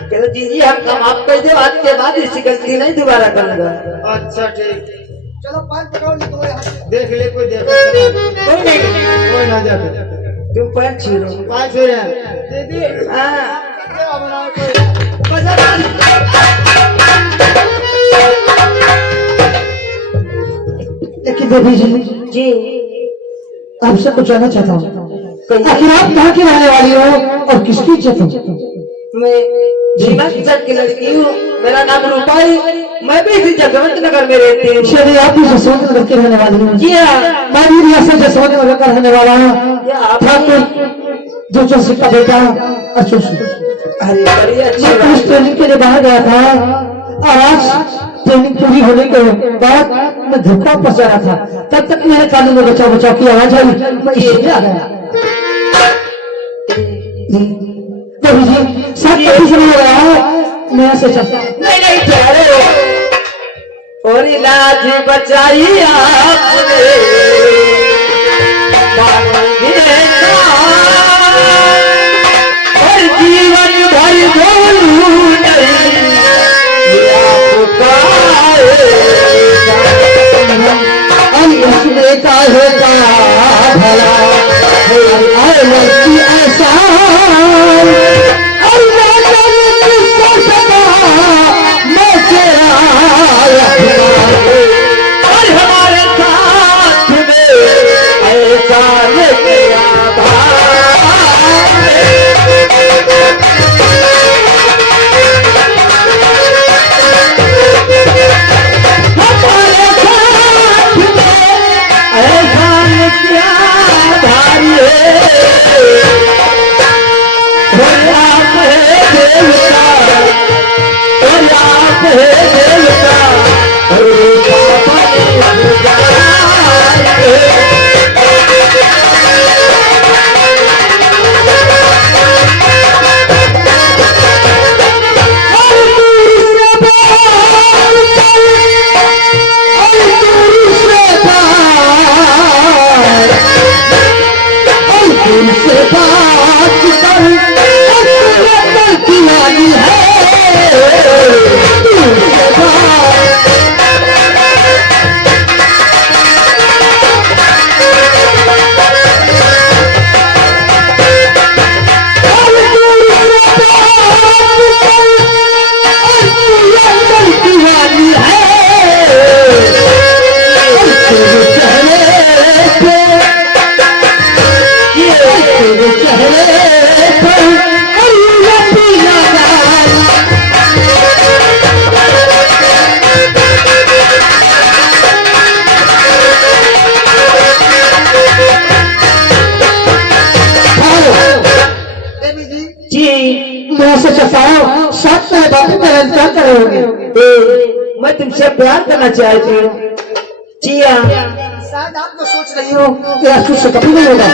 कहते दीदी हम काम आप कर दो, आज के बाद ऐसी गलती नहीं दोबारा करूंगा। अच्छा ठीक, चलो पान पकड़ो, निकलो यहाँ से। देख ले कोई देखे कोई नहीं, कोई ना देखे, तुम पैर छू लो। पान छू रहे दीदी। हाँ लेकिन बेबी जी आपसे कुछ जानना चाहता हूँ, आखिर आप कहाँ की रहने वाली हो और किसकी इज्जत हो? मैं जीवा किचन की लड़की हूँ, मेरा नाम रूपाई, मैं भी इसी जगवंत नगर में रहती हूँ। चलिए आप भी जसवंत नगर की रहने वाली हो? जी हाँ, मैं भी रियासत जसवंत नगर का रहने वाला हूँ। ठाकुर जो जोशी का बेटा अशोक। अरे बड़ी अच्छी मैं पुलिस ट्रेनिंग के लिए बाहर गया था और आज ट्रेनिंग पूरी होने के बाद मैं धक्का पहुंचा रहा था, तब तक मेरे कानून में बचाव बचाव की आवाज आई, मैं इसलिए आ गया। देवी जी सब कैसे सुन रहा है, मैं ऐसे चलता नहीं नहीं ठहरो, और इलाज बचाई आपने और जीवन भर बोलूं नहीं आपका इसमें का होता भला लड़की ऐसा और हमारे साथ में ऐसा किया है जी मैं ऐसे चाहता हूँ साथ में बातें मेरा इंतजार कर रहे होंगे। मैं तुमसे प्यार करना चाहती हूँ। जी हाँ। शायद आप तो सोच रही हो कि आज से कभी नहीं होगा।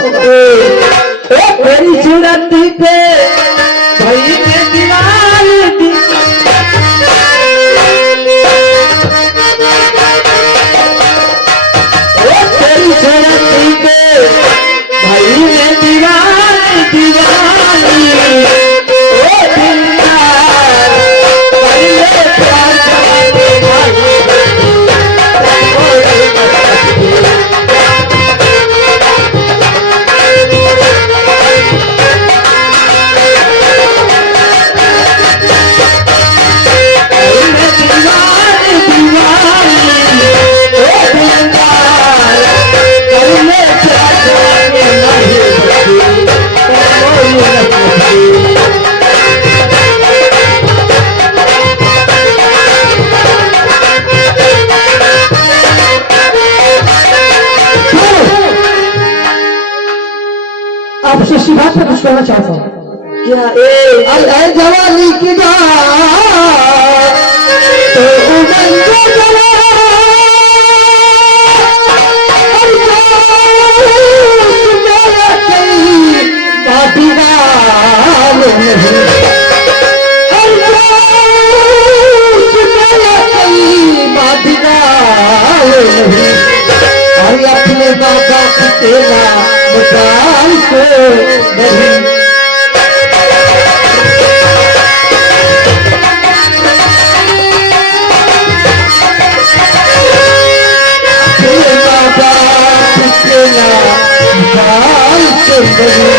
मेरी सूरत पे भाई मैं दीवार दी। तेरी सूरत पे भाई मैं दीवार दीवानी। ओ दिलदार भाई मैं प्यार करने वाली। आपसे इसी बात पर कुछ कहना चाहता हूँ। क्या अरे जवानी की बात तो उमंग जला और अपने बाबा की तेरा मुकाल को नहीं। बाबा की तेरा मुकाल को नहीं।